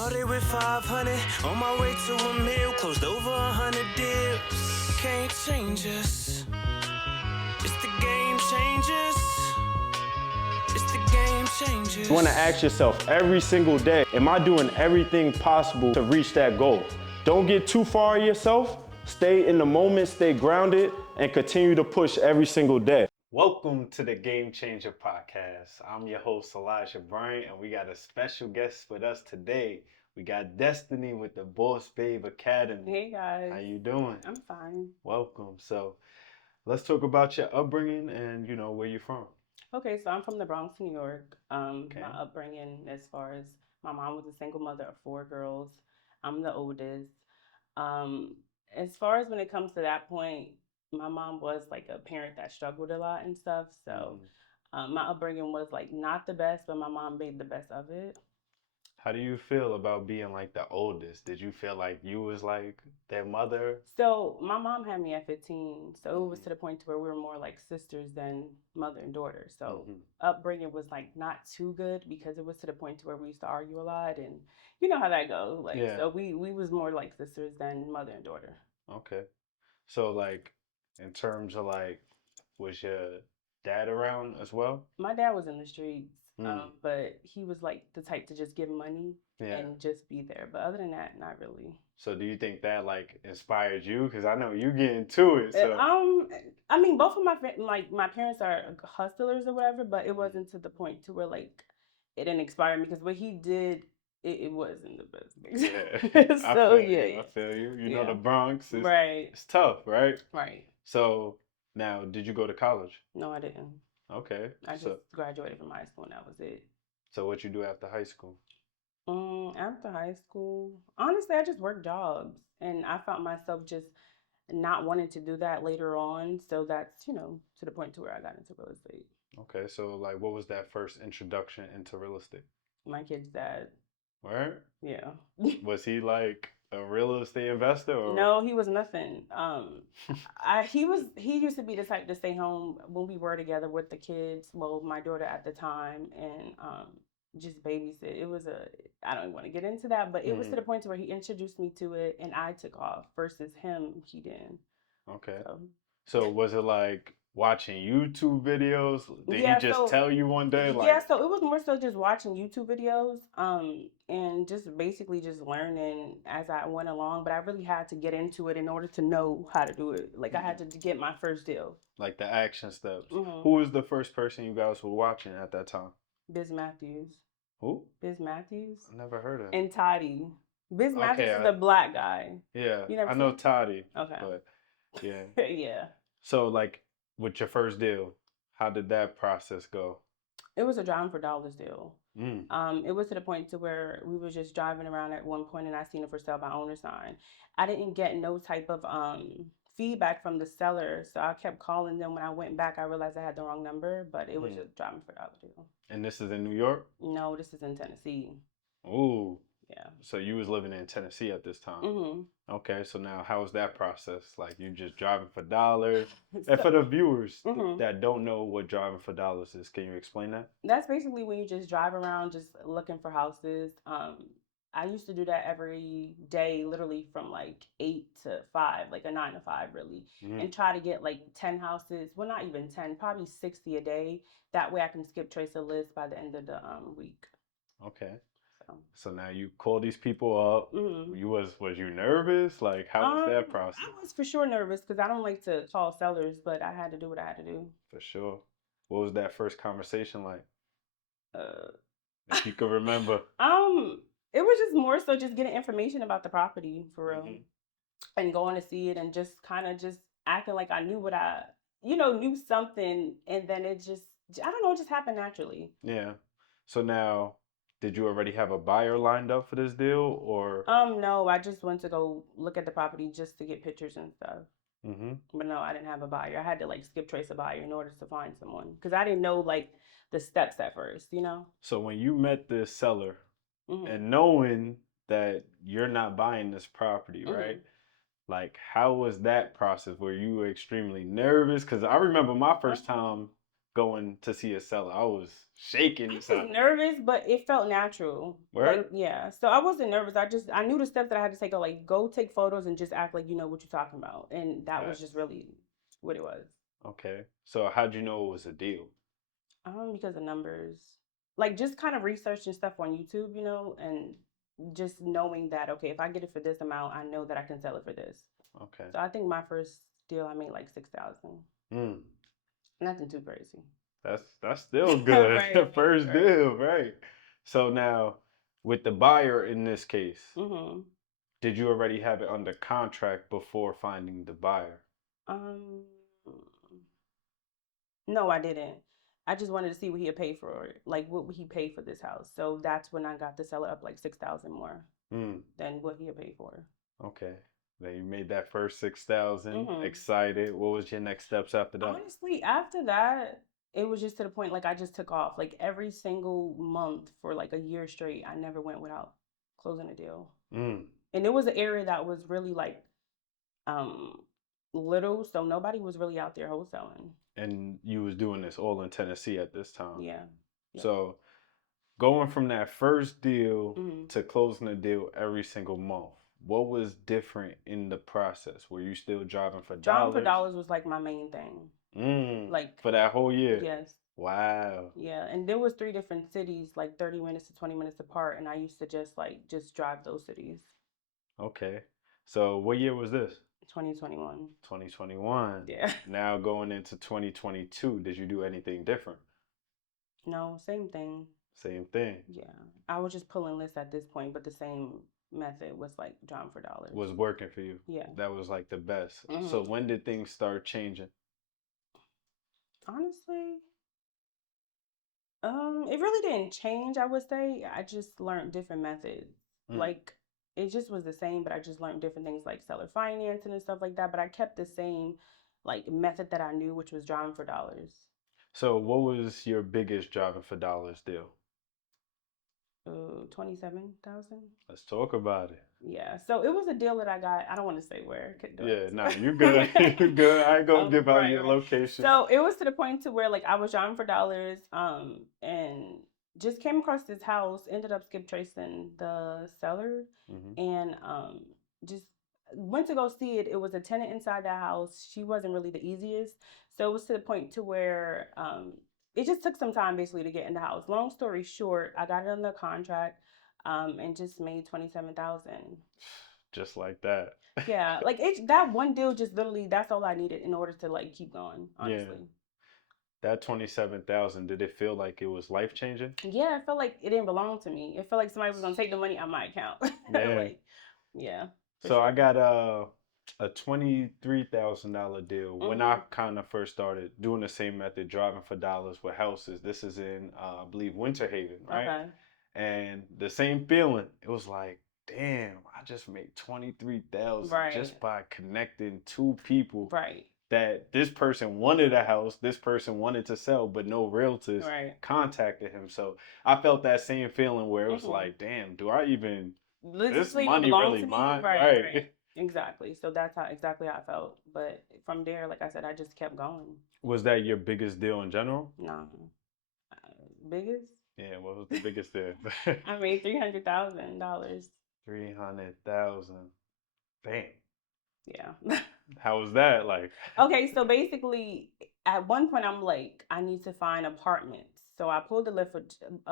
Started with 500, on my way to a meal, closed over 100 deals. Can't change us. It's the game changers. It's the game changers. You want to ask yourself every single day, am I doing everything possible to reach that goal? Don't get too far of yourself. Stay in the moment, stay grounded, and continue to push every single day. Welcome to the Game Changer Podcast. I'm your host, Elijah Bryant, and we got a special guest with us today. We got Destiny with the Boss Babe Academy. Hey guys. How you doing? I'm fine. Welcome. So let's talk about your upbringing and, where you're from. Okay, so I'm from the Bronx, New York. Okay. My upbringing, as far as my mom was a single mother of 4 girls. I'm the oldest. As far as when it comes to that point, my mom was like a parent that struggled a lot and stuff. So my upbringing was like not the best, but my mom made the best of it. How do you feel about being like the oldest? Did you feel like you was like their mother? So my mom had me at 15, so it was to the point to where we were more like sisters than mother and daughter. So upbringing was like not too good because it was to the point to where we used to argue a lot, and you know how that goes. Like, Yeah. so we was more like sisters than mother and daughter. Okay. So like in terms of like, was your dad around as well? My dad was in the streets, but he was like the type to just give money and just be there. But other than that, not really. So do you think that like inspired you? Because I know you get into it. So I mean, both of my parents are hustlers or whatever, but it wasn't to the point to where like it didn't inspire me because what he did, it wasn't the best. Yeah. So I feel you. You know the Bronx is it's tough, right? Right. So now, did you go to college? No, I didn't. Okay. I just graduated from high school and that was it. So what you do after high school? After high school, honestly, I just worked jobs and I found myself just not wanting to do that later on. So that's, to the point to where I got into real estate. Okay. So like, what was that first introduction into real estate? My kid's dad. Right? Yeah. Was he like a real estate investor? Or? No, he was nothing. He used to be the type to stay home when we were together with the kids. Well, my daughter at the time, and just babysit. It was I don't want to get into that, but it was to the point to where he introduced me to it, and I took off versus him. He didn't. Okay. So was it like watching YouTube videos? Did he just tell you one day? Like... Yeah, so it was more so just watching YouTube videos, and just basically just learning as I went along. But I really had to get into it in order to know how to do it. Like I had to get my first deal. Like the action steps. Who was the first person you guys were watching at that time? Biz Matthews. Who? Biz Matthews. I never heard of him. And Toddy. Biz Matthews is the black guy. Yeah, I know Toddy. Okay. But yeah. Yeah. So like with your first deal, how did that process go? It was a driving for dollars deal. It was to the point to where we were just driving around at one point and I seen a for sale by owner sign. I didn't get no type of feedback from the seller, so I kept calling them. When I went back, I realized I had the wrong number, but it was just driving for dollars deal. And this is in New York? No, this is in Tennessee. Ooh. Yeah. So you was living in Tennessee at this time. Okay, so now how was that process? Like you just driving for dollars? And for the viewers that don't know what driving for dollars is, can you explain that? That's basically when you just drive around just looking for houses. I used to do that every day, literally from like 8 to 5, like a 9 to 5 really, and try to get like 10 houses. Well, not even 10, probably 60 a day. That way I can skip trace a list by the end of the week. Okay. So now you call these people up. Was you nervous? Like how was that process? I was for sure nervous because I don't like to call sellers, but I had to do what I had to do. For sure. What was that first conversation like? If you can remember. It was just more so just getting information about the property for real, and going to see it and just kind of just acting like I knew what I, knew something, and then it just, I don't know, it just happened naturally. Yeah. So now, did you already have a buyer lined up for this deal, or? No, I just went to go look at the property just to get pictures and stuff. But no, I didn't have a buyer. I had to like skip trace a buyer in order to find someone because I didn't know like the steps at first, So when you met this seller, and knowing that you're not buying this property, right? Like, how was that process? Were you extremely nervous? Because I remember my first time going to see a seller? I was shaking I was inside. nervous, but it felt natural. Like, Word? yeah. So I wasn't nervous. I knew the steps that I had to take. Like, go take photos and just act like you know what you're talking about, and that was just Facts. really what it was. Okay. So how'd you know it was a deal? Because of numbers, like just kind of researching stuff on YouTube, and just knowing that okay, if I get it for this amount, I know that I can sell it for this. Okay. So I think my first deal I made like 6,000. Mm. Nothing too crazy. That's still good. Right, First right. deal, right? So now, with the buyer in this case, Mhm. did you already have it under contract before finding the buyer? Um. No, I didn't. I just wanted to see what he'd pay for it. Like, what would he pay for this house? So that's when I got the seller up like 6,000 more Mm. than what he had paid for. Okay. Then you made that first 6,000, Mhm. excited. What was your next steps after that? Honestly, after that, it was just to the point like I just took off. Like every single month for like a year straight, I never went without closing a deal. Mm. And it was an area that was really like um little, so nobody was really out there wholesaling. And you was doing this all in Tennessee at this time. Yeah. Yep. So going from that first deal hmm to closing a deal every single month, what was different in the process? Were you still driving for Driving for dollars? dollars was like my main thing. Mm. Like, For that whole year? yes. Wow. Yeah. And there was three different cities, like 30 minutes to 20 minutes apart, and I used to just drive those cities. Okay. So what year was this? 2021. 2021. Yeah. Now going into 2022, did you do anything different? No, same thing. Same thing. Yeah. I was just pulling lists at this point, but the same method was like driving for dollars. Was working for you. Yeah. That was like the best. So hmm when did things start changing? Honestly, it really didn't change, I would say. I just learned different methods. Mm. Like it just was the same, but I just learned different things like seller financing and stuff like that. But I kept the same like method that I knew, which was driving for dollars. So what was your biggest driving for dollars deal? 27,000. Let's talk about it. Yeah. So it was a deal that I got. I don't want to say where. Couldn't do Yeah, it. nah, you good. You good. I ain't gonna give out Right, your right. location. So it was to the point to where like I was driving for dollars, and just came across this house. Ended up skip tracing the seller, Hmm. and just went to go see it. It was a tenant inside that house. She wasn't really the easiest, so it was to the point to where it just took some time basically to get in the house. Long story short, I got it under contract, and just made 27,000. Just like that. Yeah, like that one deal just literally that's all I needed in order to like keep going, Yeah. honestly. That 27,000, did it feel like it was life changing? Yeah, I felt like it didn't belong to me. It felt like somebody was gonna take the money out of my account. Yeah. Like, yeah, for So I sure. got a $23,000 deal when I hmm kind of first started doing the same method, driving for dollars with houses. This is in I believe Winter Haven, right? Okay. And the same feeling. It was like, damn, I just made 23,000 Right. just by connecting two people Right. that this person wanted a house, this person wanted to sell, but no realtors Right. contacted him. So I felt that same feeling where it was hmm like, damn, do I even, Does this this even money belong really to me? mine? Right. Right. Right. Exactly. So that's how exactly how I felt. But from there, like I said, I just kept going. Was that your biggest deal in general? No, biggest. Yeah, what was the biggest deal? I made $300,000. 300,000. Damn. Yeah. How was that? Like, Okay, so basically, at one point, I'm like, I need to find apartments. So I pulled a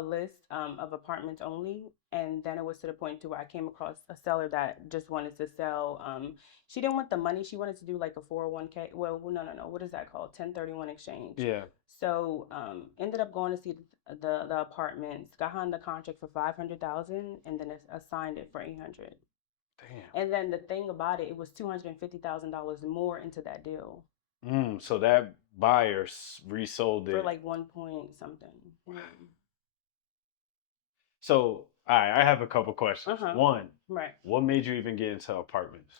list of apartments only, and then it was to the point to where I came across a seller that just wanted to sell. She didn't want the money; she wanted to do like a 401k. Well, no, no, no. What is that called? 1031 exchange. yeah. So ended up going to see the apartments. Got her on the contract for 500,000, and then assigned it for 800. Damn. And then the thing about it, it was $250,000 more into that deal So that buyer resold for it. like 1 point something. Yeah. So, all right, I have a couple questions. Uh-huh. One, Right. what made you even get into apartments?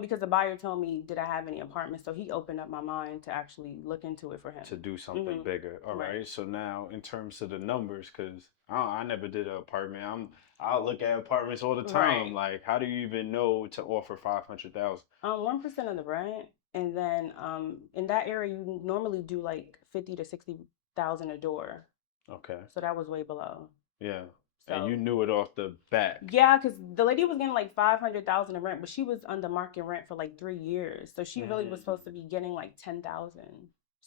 Because the buyer told me, did I have any apartments? So he opened up my mind to actually look into it for him. To do something Mhm. bigger. All right. Right. So now, in terms of the numbers, because I never did an apartment. I look at apartments all the time. Right. Like, how do you even know to offer 500,000? 1% of the rent. And then in that area, you normally do like 50 to 60,000 a door. Okay. So that was way below. Yeah. And So you knew it off the back. yeah, because the lady was getting like 500,000 in rent, but she was under market rent for like 3 years. So she really was supposed to be getting like 10,000.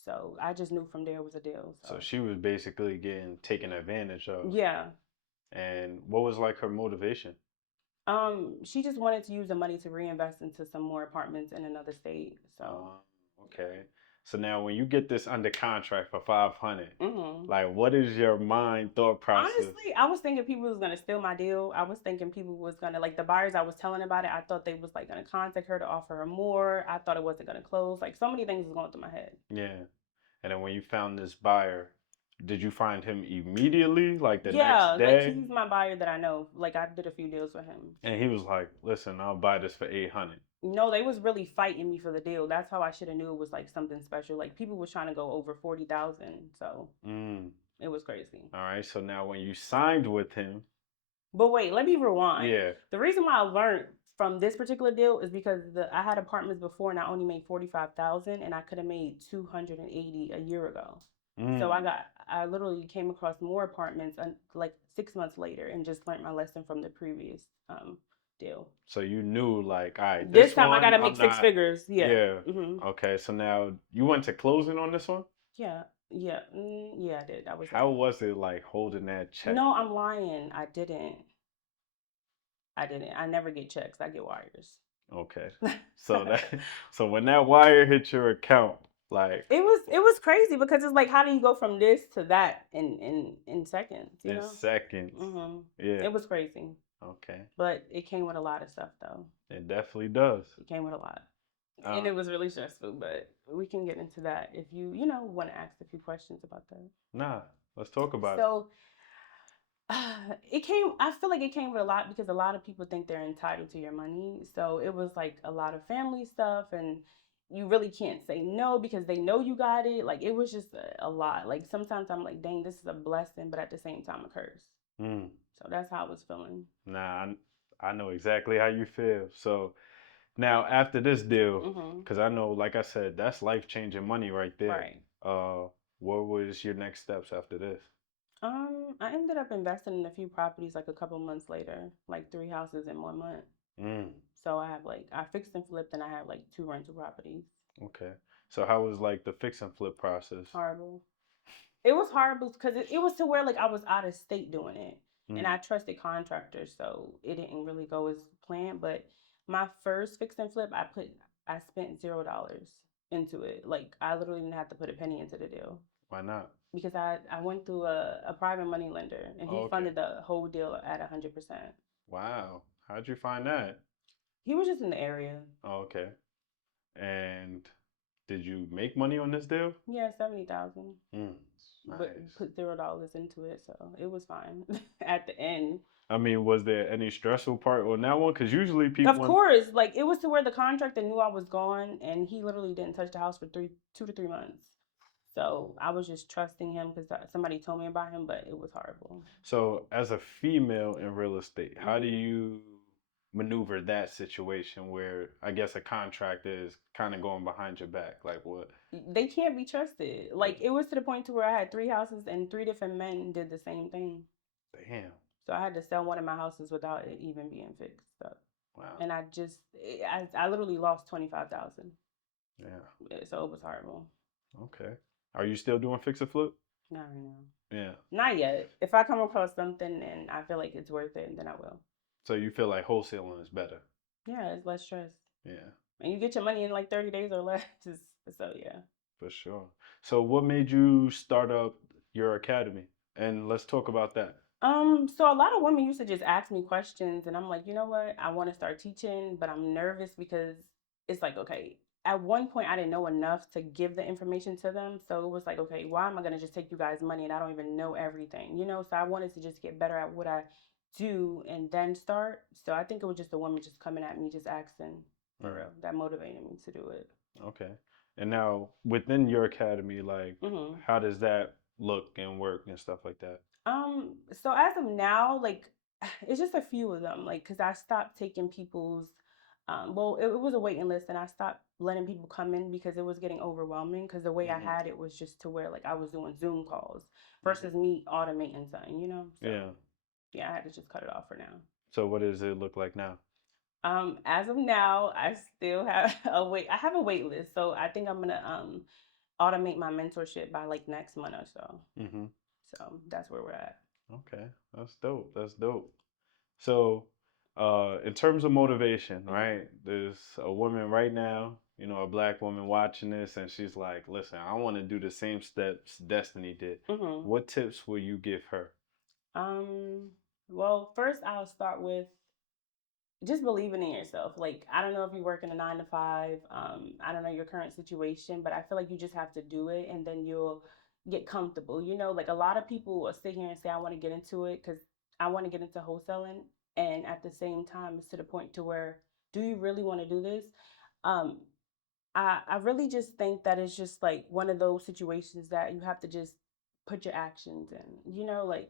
So I just knew from there it was a deal. So she was basically getting taken advantage of. Yeah. And what was like her motivation? She just wanted to use the money to reinvest into some more apartments in another state. So Okay. So now when you get this under contract for 500, mhm. like what is your mind thought process? Honestly, I was thinking people was gonna steal my deal. I was thinking people was gonna like the buyers I was telling about it. I thought they was like gonna contact her to offer her more. I thought it wasn't gonna close. Like so many things was going through my head. Yeah. And then when you found this buyer, did you find him immediately, like the Yeah, next like day? he's my buyer that I know. Like I did a few deals with him. And he was like, "Listen, I'll buy this for 800." No, they was really fighting me for the deal. That's how I should have knew it was like something special. Like people was trying to go over 40,000. So it was crazy. All right. So now when you signed with him, But wait, let me rewind. yeah. The reason why I learned from this particular deal is because I had apartments before and I only made 45,000 and I could have made 280 a year ago. So I literally came across more apartments like 6 months later and just learned my lesson from the previous deal. So you knew like, all right, This time I one, gotta I'm make six not- figures. Yeah. Yeah. Mm-hmm. Okay. So now you went to closing on this one? Yeah. Yeah. Yeah, I did. I was. How was it like holding that check? No, I'm lying. I didn't. I never get checks. I get wires. Okay. So so when that wire hit your account, like it was crazy because it's like how do you go from this to that in seconds, you in know? seconds. Mm-hmm. Yeah. It was crazy. Okay. But it came with a lot of stuff though. It definitely does. It came with a lot. And it was really stressful, but we can get into that if you want to ask a few questions about that. Nah, let's talk about it. So I feel like it came with a lot because a lot of people think they're entitled to your money. So it was like a lot of family stuff and you really can't say no because they know you got it. Like it was just a lot. Like sometimes I'm like, dang, this is a blessing, but at the same time a curse. So that's how I was feeling. Nah, I know exactly how you feel. So now after this deal, because I know, like I said, that's life-changing money right there. Right. What was your next steps after this? I ended up investing in a few properties like a couple months later, like 3 houses in 1 month. So I have like I fixed and flipped and I have like 2 rental properties. Okay. So how was like the fix and flip process? Horrible. It was horrible because it was to where like I was out of state doing it. And I trusted contractors, so it didn't really go as planned. But my first fix and flip, I spent $0 into it. Like I literally didn't have to put a penny into the deal. Why not? Because I went through a private money lender and he funded the whole deal at 100%. Wow. How'd you find that? He was just in the area. Oh, okay. And did you make money on this deal? Yeah, 70,000. Nice. But put $0 into it, so it was fine at the end. I mean, was there any stressful part on that one? Because usually people. Of course, like it was to where the contractor knew I was gone, and he literally didn't touch the house for 2 to 3 months. So I was just trusting him because somebody told me about him, but it was horrible. So as a female in real estate, how do you maneuver that situation where I guess a contractor is kind of going behind your back? Like what? They can't be trusted. Like it was to the point to where I had 3 houses and 3 different men did the same thing. Damn. So I had to sell one of my houses without it even being fixed up. Wow. And I literally lost 25,000. Yeah. So it was horrible. Okay. Are you still doing fix and flip? Not right now. Yeah. Not yet. If I come across something and I feel like it's worth it, then I will. So you feel like wholesaling is better? Yeah, it's less stress. Yeah. And you get your money in like 30 days or less. So yeah. For sure. So what made you start up your academy? And let's talk about that. So a lot of women used to just ask me questions and I'm like, you know what? I want to start teaching, but I'm nervous because it's like, okay, at one point I didn't know enough to give the information to them. So it was like, okay, why am I going to just take you guys' money and I don't even know everything, So I wanted to just get better at what I do and then start. So I think it was just a woman just coming at me, just asking for real. That motivated me to do it. Okay. And now within your academy, like how does that look and work and stuff like that? So as of now, like it's just a few of them, like because I stopped taking people's Well, it was a waiting list, and I stopped letting people come in because it was getting overwhelming. Because the way I had it was just to where like I was doing Zoom calls versus me automating something, you know. So Yeah. yeah, I had to just cut it off for now. So what does it look like now? As of now, I still have a wait. I have a wait list, so I think I'm gonna automate my mentorship by like next month or so. Mm-hmm. So that's where we're at. Okay, that's dope. That's dope. So, in terms of motivation, right? There's a woman right now, you know, a black woman watching this, and she's like, "Listen, I want to do the same steps Destiny did." Mm-hmm. What tips will you give her? Um, well, first I'll start with just believing in yourself. Like, I don't know if you work in a 9 to 5. I don't know your current situation, but I feel like you just have to do it and then you'll get comfortable. You know, like a lot of people will sit here and say, I want to get into it because I want to get into wholesaling. And at the same time, it's to the point to where, do you really want to do this? Um, I really just think that it's just like one of those situations that you have to just put your actions in. You know, like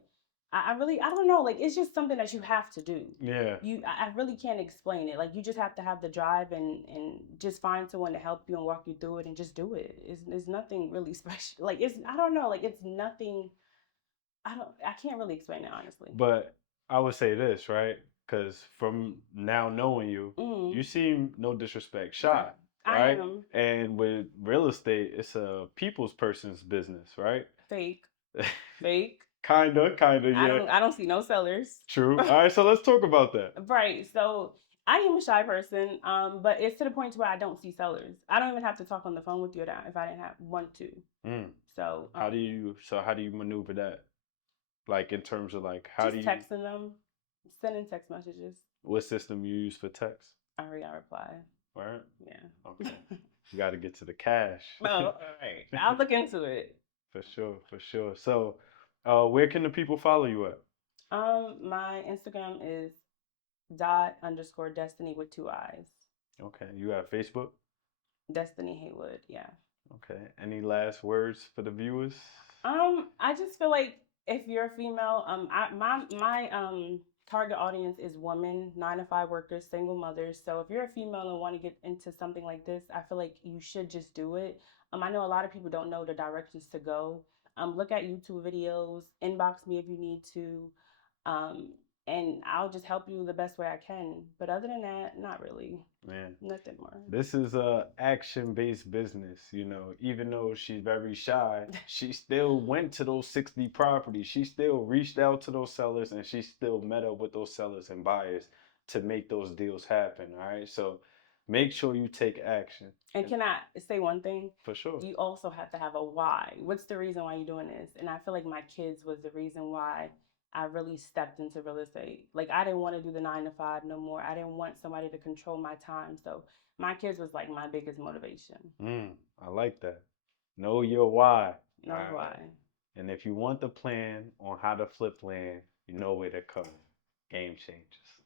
I really I don't know, like it's just something that you have to do. Yeah, I really can't explain it. Like you just have to have the drive and just find someone to help you and walk you through it and just do it. It's nothing really special. Like it's I don't know, like it's nothing I can't really explain it honestly. but I would say this, right? Because from now knowing you, Mm-hmm. you seem, no disrespect, shy, Right. I right? am And with real estate, it's a people's person's business, right? fake. Fake. Kinda, yeah. I don't see no sellers. True. All right, so let's talk about that. Right. So I am a shy person, but it's to the point to where I don't see sellers. I don't even have to talk on the phone with you if I didn't want to. Mm. So How do you maneuver that? Like in terms of like how do just you texting them, sending text messages. what system you use for text? I already got a reply. Right? Yeah. Okay. You got to get to the cash. Oh, all right. I'll look into it. For sure, for sure. So, where can the people follow you at? My Instagram is dot_destiny with 2 eyes. Okay. You have Facebook? Destiny Haywood. Yeah. Okay. Any last words for the viewers? I just feel like if you're a female, my target audience is women, 9 to 5 workers, single mothers. So if you're a female and want to get into something like this, I feel like you should just do it. I know a lot of people don't know the directions to go. Look at YouTube videos, inbox me if you need to, um, and I'll just help you the best way I can. But other than that, not really. Man, Nothing more. this is a action-based business, you know. Even though she's very shy, she still went to those 60 properties. She still reached out to those sellers and she still met up with those sellers and buyers to make those deals happen, all right? So make sure you take action. And can I say one thing? For sure. You also have to have a why. What's the reason why you're doing this? And I feel like my kids was the reason why I really stepped into real estate. Like I didn't want to do the 9 to 5 no more. I didn't want somebody to control my time. So my kids was like my biggest motivation. I like that. Know your why. Know why. And if you want the plan on how to flip land, you know where to come. Game changers.